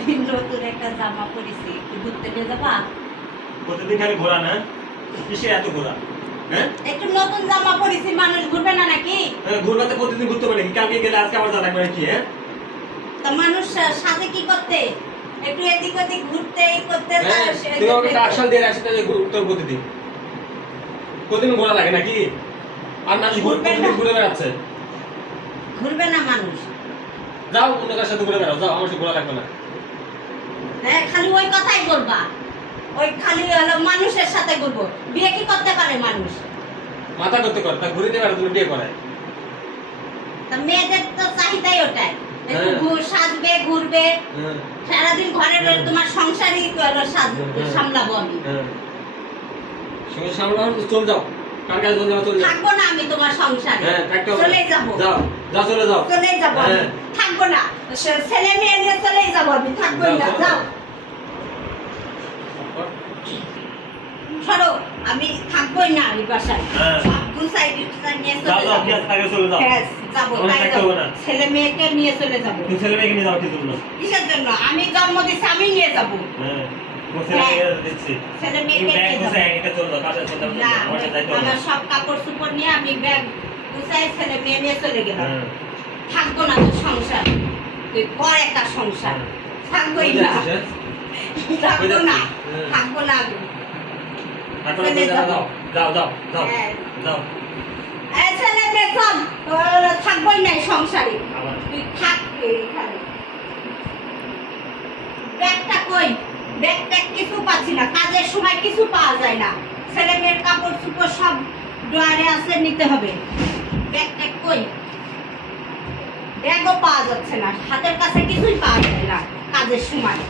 আমি নতুন একটা জামা পরেছি, একটু ঘুরতে নিয়ে যাবা? প্রতিদিন খালি ঘোরা না, কিসে এত ঘোরা? হ্যাঁ, একটু নতুন জামা পরেছি, মানুষ ঘুরবে না নাকি? ঘুরবাতে প্রতিদিন ঘুরতে পারে নাকি? কালকে গেলে আজকে আবার যা লাগবে নাকি? হ্যাঁ, তা মানুষ সাথে কি করতে, একটু এদিক ওদিক ঘুরতে করতে তুই আমাকে একটা আশা দিয়ে রাখছিস যে তোর প্রতিদিন প্রতিদিন ঘোরা লাগে নাকি? আর মানুষ প্রতিদিন ঘুরে বেড়াচ্ছে। ঘুরবে না মানুষ? যাও অন্য কার সাথে ঘুরে বেড়াও, যাও, আমার সাথে ঘোরা লাগবে না। হ্যাঁ, খালি ওই কথাই বলবা, ওই খালি হলো মানুষের সাথে ঘুরবো। বিয়ে কি করতে পারে মানুষ? মাথা করতে কর, তা ঘুরিতে পারে তুমি বিয়ে করায়। তা মেয়েদের তো চাহিদাই ওটাই, একটু সাজবে ঘুরবে, সারাদিন ঘরের তোমার সংসারই সামলাবো আমি। সঙ্গে সামলানো তো চল যাও, কার কাছে চলে যাও, চলে যাও। থাকবো না আমি তোমার সংসারে, চলেই যাবো। যাও যাও, চলে যাও, চলেই যাবো আমি, থাকবো না। ছেলে মেয়ে নিয়ে চলেই যাবো আমি, থাকবোই না। যাও সরো, আমি থাকবোই না এই বাসায়। গুছাই নিয়ে চলে যাবো। হ্যাঁ, যাবো, তাই যাবো। ছেলে মেয়েকে নিয়ে চলে যাবো। ছেলে মেয়েকে নিয়ে যাও কি জন্য? কিসের জন্য? আমি জন্ম দিচ্ছি, আমি নিয়ে যাবো। ছেলে মেয়েকে নিয়ে যাবো না, আমার সব কাপড় চোপড় নিয়ে আমি ব্যাগ গুছাই ছেলে মেয়ে নিয়ে চলে গেলাম। থাকবো না তোর সংসার, তুই কর একটা সংসার, থাকবোই না, থাকবো না, থাকবো না আমি। চলে যাবো। যাও যাও যাও হ্যাঁ। যাও। এই ছেলে মেয়ে সব থাকবোই না এই সংসারে, তুই থাক এইখানে। ব্যাগটা কই? ব্যাগটা কিছু পাচ্ছি না, কাজের সময় কিছু পাওয়া যায় না। ছেলে মেয়ের কাপড় চোপড় সব ড্রয়ারে আছে, নিতে হবে। ব্যাগটা কই? ব্যাগও পাওয়া যাচ্ছে না, হাতের কাছে কিছুই পাওয়া যায় না কাজের সময়।